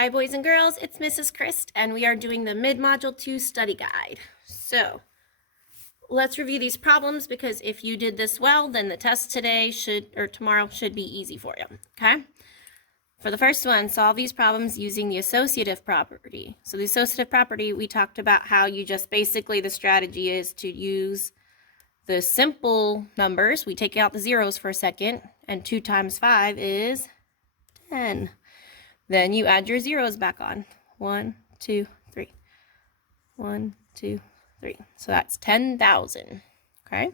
Hi, boys and girls. It's Mrs. Christ, and we are doing the Mid-Module 2 study guide. So let's review these problems because if you did this well, then the test today tomorrow should be easy for you, okay? For the first one, solve these problems using the associative property. So the associative property, we talked about how you just basically the strategy is to use the simple numbers. We take out the zeros for a second, and 2 times 5 is 10. Then you add your zeros back on. 1, 2, 3. 1, 2, 3. So that's 10,000. Okay.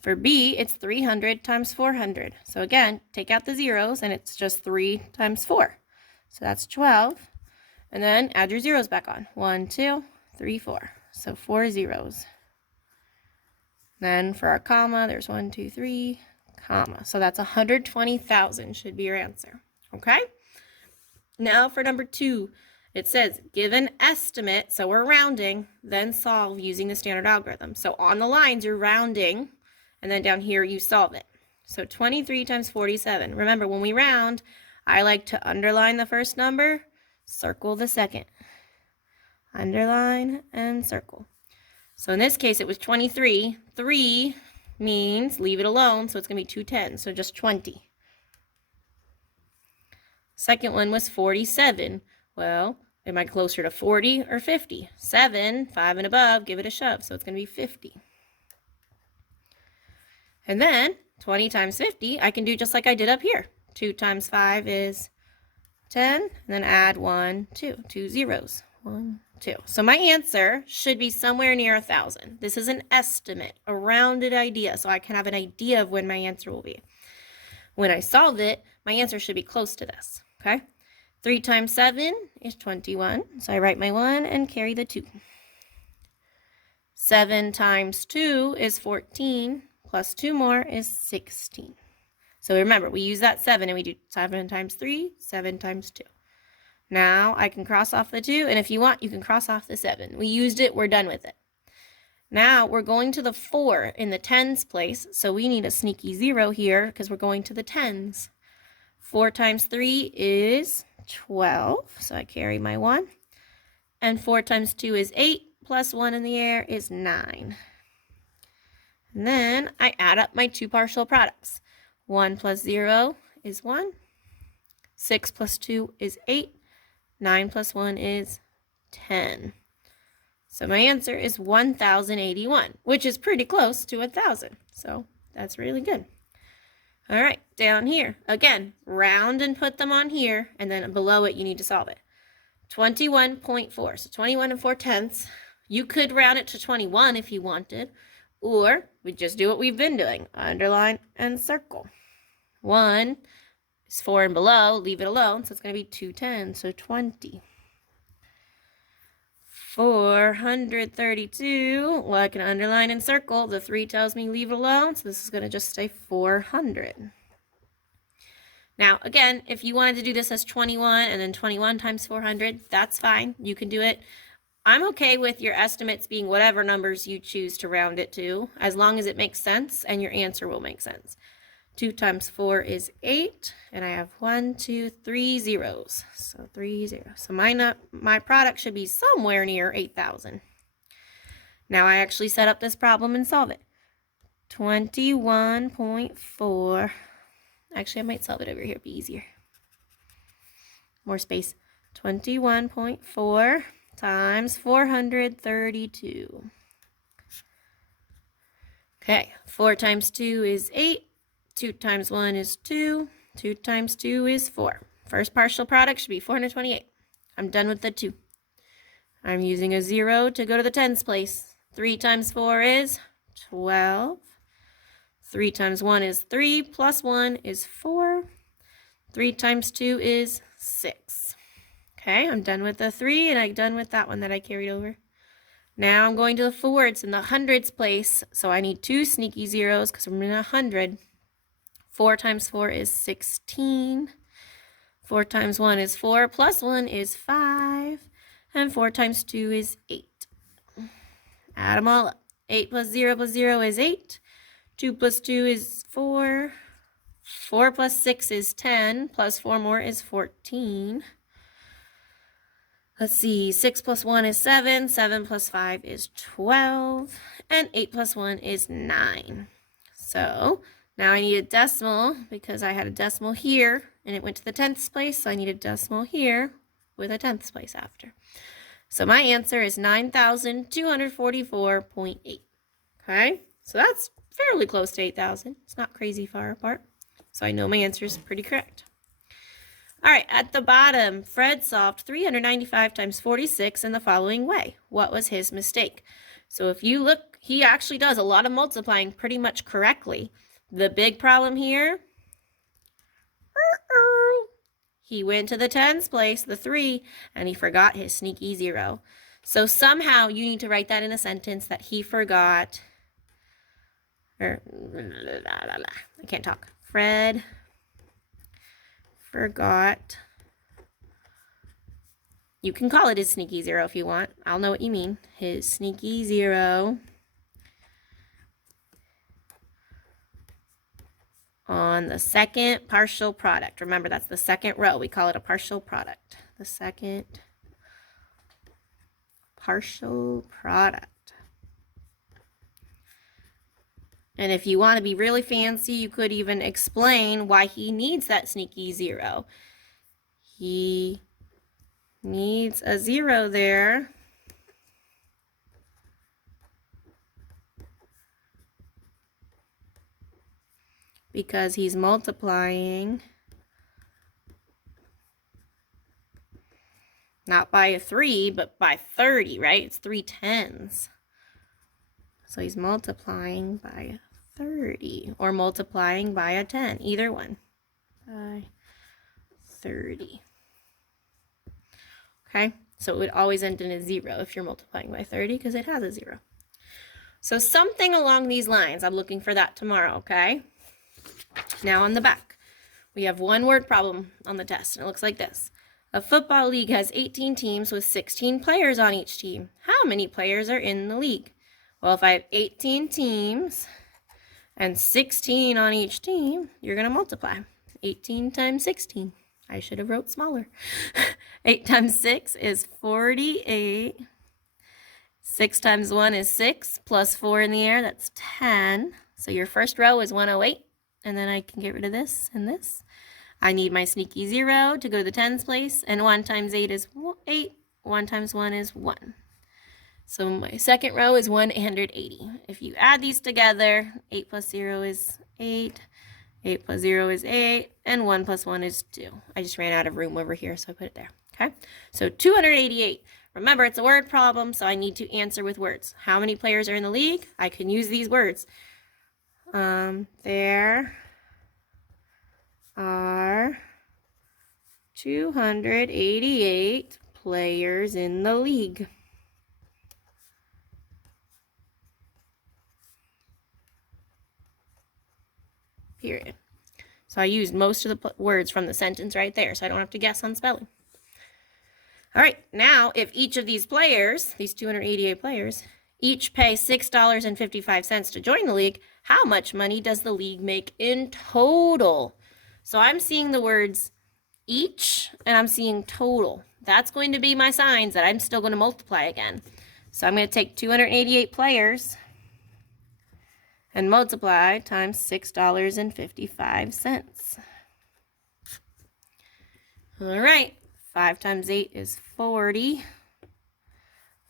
For B, it's 300 times 400. So again, take out the zeros and it's just 3 times 4. So that's 12. And then add your zeros back on. 1, 2, 3, 4. So 4 zeros. Then for our comma, there's 1, 2, 3, comma. So that's 120,000 should be your answer. Okay. Now for number 2, it says give an estimate, so we're rounding, then solve using the standard algorithm. So on the lines you're rounding, and then down here you solve it. So 23 times 47. Remember, when we round, I like to underline the first number, circle the second. Underline and circle. So in this case it was 23. 3 means leave it alone, so it's going to be 2 tens, so just 20. Second one was 47. Well, am I closer to 40 or 50? 7, 5 and above, give it a shove, so it's going to be 50. And then 20 times 50, I can do just like I did up here. 2 times 5 is 10, and then add 1, 2. 2 zeros. 1, 2. So my answer should be somewhere near 1,000. This is an estimate, a rounded idea, so I can have an idea of when my answer will be. When I solve it, my answer should be close to this. Okay, 3 times 7 is 21, so I write my 1 and carry the 2. 7 times 2 is 14, plus 2 more is 16. So remember, we use that 7 and we do 7 times 3, 7 times 2. Now I can cross off the 2, and if you want, you can cross off the 7. We used it, we're done with it. Now we're going to the 4 in the tens place, so we need a sneaky 0 here because we're going to the tens. 4 times 3 is 12, so I carry my 1. And 4 times 2 is 8, plus 1 in the air is 9. And then I add up my 2 partial products. 1 plus 0 is 1. 6 plus 2 is 8. 9 plus 1 is 10. So my answer is 1,081, which is pretty close to 1,000. So that's really good. All right, down here, again, round and put them on here, and then below it, you need to solve it. 21.4, so 21 and 4 tenths. You could round it to 21 if you wanted, or we just do what we've been doing, underline and circle. 1 is 4 and below, leave it alone, so it's going to be 2 tens, so 20. 432, well, I can underline and circle. The 3 tells me leave it alone, so this is going to just say 400. Now, again, if you wanted to do this as 21 and then 21 times 400, that's fine. You can do it. I'm okay with your estimates being whatever numbers you choose to round it to, as long as it makes sense and your answer will make sense. 2 times 4 is 8, and I have 1, 2, 3 zeros. So 3 zeros. So my product should be somewhere near 8,000. Now I actually set up this problem and solve it. 21.4. Actually, I might solve it over here. It'd be easier. More space. 21.4 times 432. Okay, 4 times 2 is 8. 2 times 1 is 2. 2 times 2 is 4. First partial product should be 428. I'm done with the 2. I'm using a 0 to go to the tens place. 3 times 4 is 12. 3 times 1 is 3, plus 1 is 4. 3 times 2 is 6. Okay, I'm done with the 3, and I'm done with that one that I carried over. Now I'm going to the 4. It's in the hundreds place, so I need 2 sneaky zeros because I'm in 100. 4 times 4 is 16. 4 times 1 is 4, plus 1 is 5. And 4 times 2 is 8. Add them all up. 8 plus 0 is 8. 2 plus 2 is 4. 4 plus 6 is 10. Plus 4 more is 14. Let's see, 6 plus 1 is 7, 7 plus 5 is 12, and 8 plus 1 is 9. So now I need a decimal because I had a decimal here and it went to the 10th place, so I need a decimal here with a 10th place after. So my answer is 9,244.8. Okay, so that's fairly close to 8,000. It's not crazy far apart. So I know my answer is pretty correct. All right, at the bottom, Fred solved 395 times 46 in the following way. What was his mistake? So if you look, he actually does a lot of multiplying pretty much correctly. The big problem here, he went to the tens place, the 3, and he forgot his sneaky 0. So somehow you need to write that in a sentence that he forgot, or I can't talk. Fred forgot. You can call it his sneaky 0 if you want. I'll know what you mean. His sneaky 0 on the second partial product. Remember, that's the second row. We call it a partial product. The second partial product. And if you want to be really fancy, you could even explain why he needs that sneaky 0. He needs a 0 there because he's multiplying not by a 3, but by 30, right? It's 3 tens. So he's multiplying by 30 or multiplying by a 10, either one, by 30. Okay, so it would always end in a 0 if you're multiplying by 30 because it has a 0. So something along these lines, I'm looking for that tomorrow, okay? Now on the back, we have one word problem on the test, and it looks like this. A football league has 18 teams with 16 players on each team. How many players are in the league? Well, if I have 18 teams and 16 on each team, you're going to multiply. 18 times 16. I should have wrote smaller. 8 times 6 is 48. 6 times 1 is 6, plus 4 in the air, that's 10. So your first row is 108, and then I can get rid of this and this. I need my sneaky 0 to go to the tens place, and 1 times 8 is 8. 1 times 1 is 1. So my second row is 180. If you add these together, 8 plus 0 is 8, 8 plus 0 is 8, and 1 plus 1 is 2. I just ran out of room over here, so I put it there. Okay, so 288. Remember, it's a word problem, so I need to answer with words. How many players are in the league? I can use these words. There are 288 players in the league. Period. So I used most of the words from the sentence right there, so I don't have to guess on spelling. All right, now if each of these players, these 288 players, each pay $6.55 to join the league, how much money does the league make in total? So I'm seeing the words each, and I'm seeing total. That's going to be my signs that I'm still going to multiply again. So I'm going to take 288 players and multiply times $6.55. All right, 5 times 8 is 40.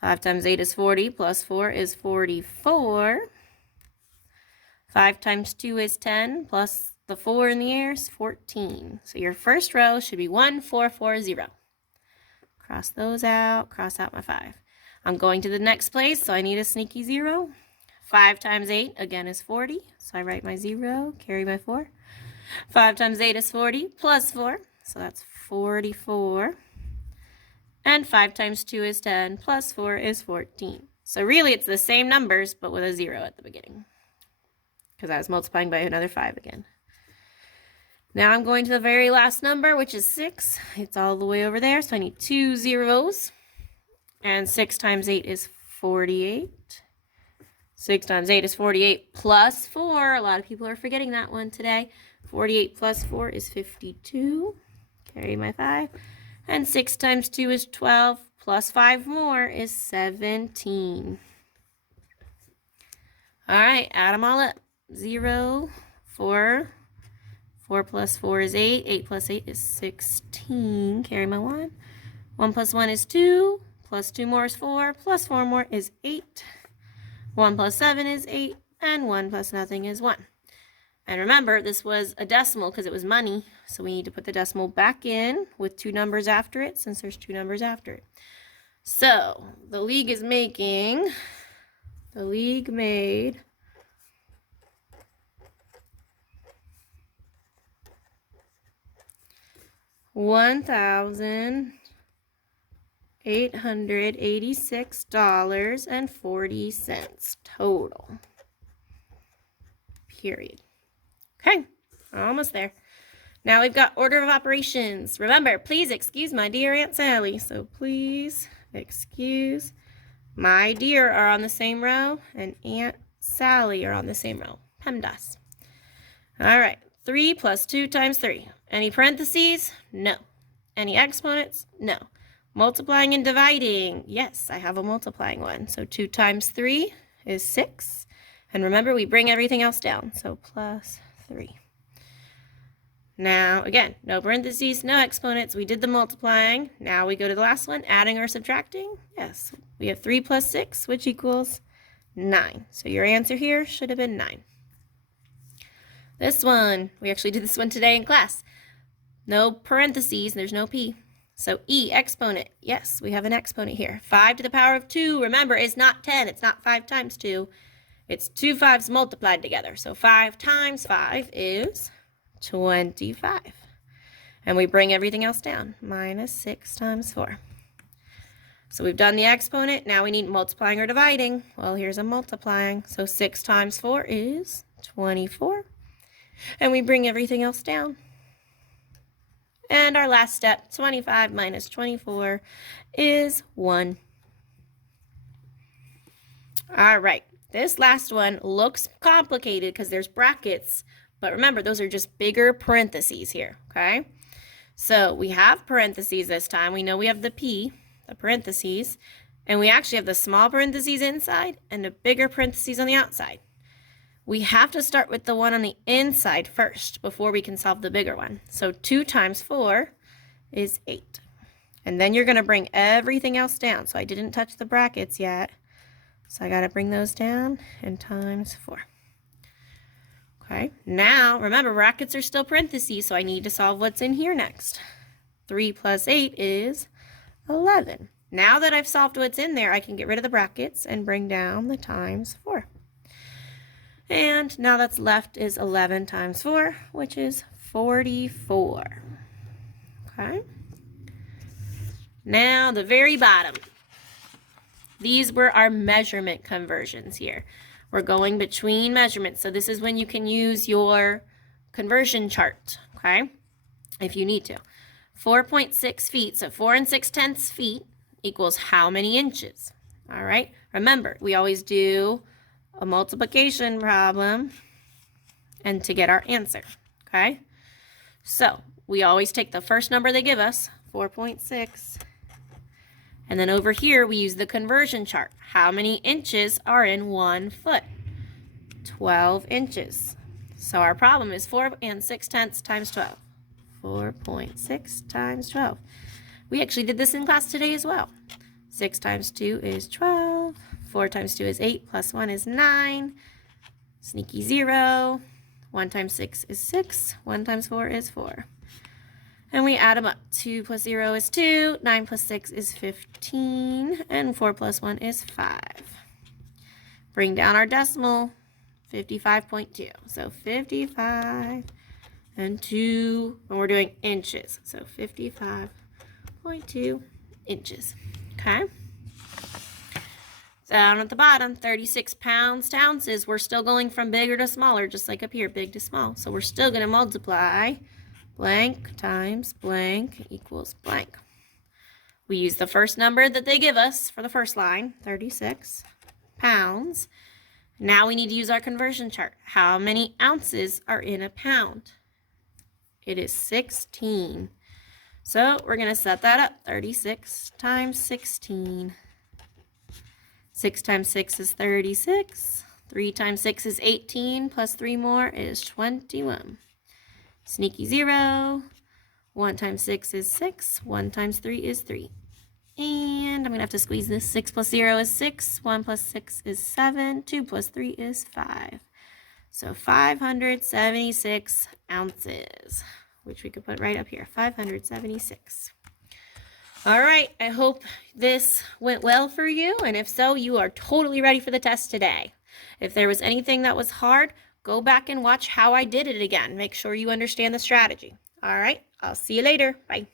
5 times 8 is 40, plus 4 is 44. 5 times 2 is 10, plus the 4 in the air is 14. So your first row should be 1440. Cross those out, cross out my 5. I'm going to the next place, so I need a sneaky 0. 5 times 8, again, is 40. So I write my 0, carry my 4. 5 times 8 is 40, plus 4. So that's 44. And 5 times 2 is 10, plus 4 is 14. So really, it's the same numbers, but with a 0 at the beginning, because I was multiplying by another 5 again. Now I'm going to the very last number, which is 6. It's all the way over there, so I need 2 zeros. And 6 times 8 is 48. 6 times 8 is 48 plus 4. A lot of people are forgetting that one today. 48 plus 4 is 52. Carry my 5. And 6 times 2 is 12 plus 5 more is 17. All right, add them all up. 0, 4, 4 plus 4 is 8, 8 plus 8 is 16. Carry my 1. 1 plus 1 is 2, plus 2 more is 4, plus 4 more is 8. 1 plus 7 is 8, and 1 plus nothing is 1. And remember, this was a decimal because it was money, so we need to put the decimal back in with 2 numbers after it since there's 2 numbers after it. So the league made $1,886.40 total. Period. Okay, almost there. Now we've got order of operations. Remember, please excuse my dear Aunt Sally. So please excuse my dear are on the same row and Aunt Sally are on the same row. PEMDAS. All right, 3 plus 2 times 3. Any parentheses? No. Any exponents? No. Multiplying and dividing. Yes, I have a multiplying one. So 2 times 3 is 6. And remember, we bring everything else down. So plus 3. Now, again, no parentheses, no exponents. We did the multiplying. Now we go to the last one, adding or subtracting. Yes, we have 3 plus 6, which equals 9. So your answer here should have been 9. This one, we actually did this one today in class. No parentheses, there's no P. So E, exponent. Yes, we have an exponent here. 5 to the power of 2. Remember, it's not 10. It's not 5 times 2. It's 2 5s multiplied together. So 5 times 5 is 25. And we bring everything else down. Minus 6 times 4. So we've done the exponent. Now we need multiplying or dividing. Well, here's a multiplying. So 6 times 4 is 24. And we bring everything else down. And our last step, 25 minus 24 is 1. All right. This last one looks complicated because there's brackets, but remember, those are just bigger parentheses here, okay? So we have parentheses this time. We know we have the P, the parentheses, and we actually have the small parentheses inside and the bigger parentheses on the outside. We have to start with the one on the inside first before we can solve the bigger one. So 2 times 4 is 8. And then you're going to bring everything else down. So I didn't touch the brackets yet. So I got to bring those down and times 4. Okay, now remember brackets are still parentheses, so I need to solve what's in here next. 3 plus 8 is 11. Now that I've solved what's in there, I can get rid of the brackets and bring down the times 4. And now that's left is 11 times 4, which is 44. Okay. Now the very bottom. These were our measurement conversions here. We're going between measurements. So this is when you can use your conversion chart, okay, if you need to. 4.6 feet, so 4 6/10 feet equals how many inches? All right, remember, we always do a multiplication problem and to get our answer, okay? So we always take the first number they give us, 4.6, and then over here, we use the conversion chart. How many inches are in 1 foot? 12 inches. So our problem is 4 6/10 times 12. 4.6 times 12. We actually did this in class today as well. 6 times 2 is 12. 4 times 2 is 8, plus 1 is 9. Sneaky 0. 1 times 6 is 6. 1 times 4 is 4. And we add them up. 2 plus 0 is 2, 9 plus 6 is 15, and 4 plus 1 is 5. Bring down our decimal, 55.2. So 55 and 2, and we're doing inches. So 55.2 inches, okay? Down at the bottom, 36 pounds to ounces. We're still going from bigger to smaller, just like up here, big to small. So we're still going to multiply blank times blank equals blank. We use the first number that they give us for the first line, 36 pounds. Now we need to use our conversion chart. How many ounces are in a pound? It is 16. So we're going to set that up. 36 times 16. 6 times 6 is 36. 3 times 6 is 18, plus 3 more is 21. Sneaky 0. 1 times 6 is 6. 1 times 3 is 3. And I'm going to have to squeeze this. 6 plus 0 is 6. 1 plus 6 is 7. 2 plus 3 is 5. So 576 ounces, which we could put right up here. 576. All right, I hope this went well for you. And if so, you are totally ready for the test today. If there was anything that was hard, go back and watch how I did it again. Make sure you understand the strategy. All right, I'll see you later. Bye.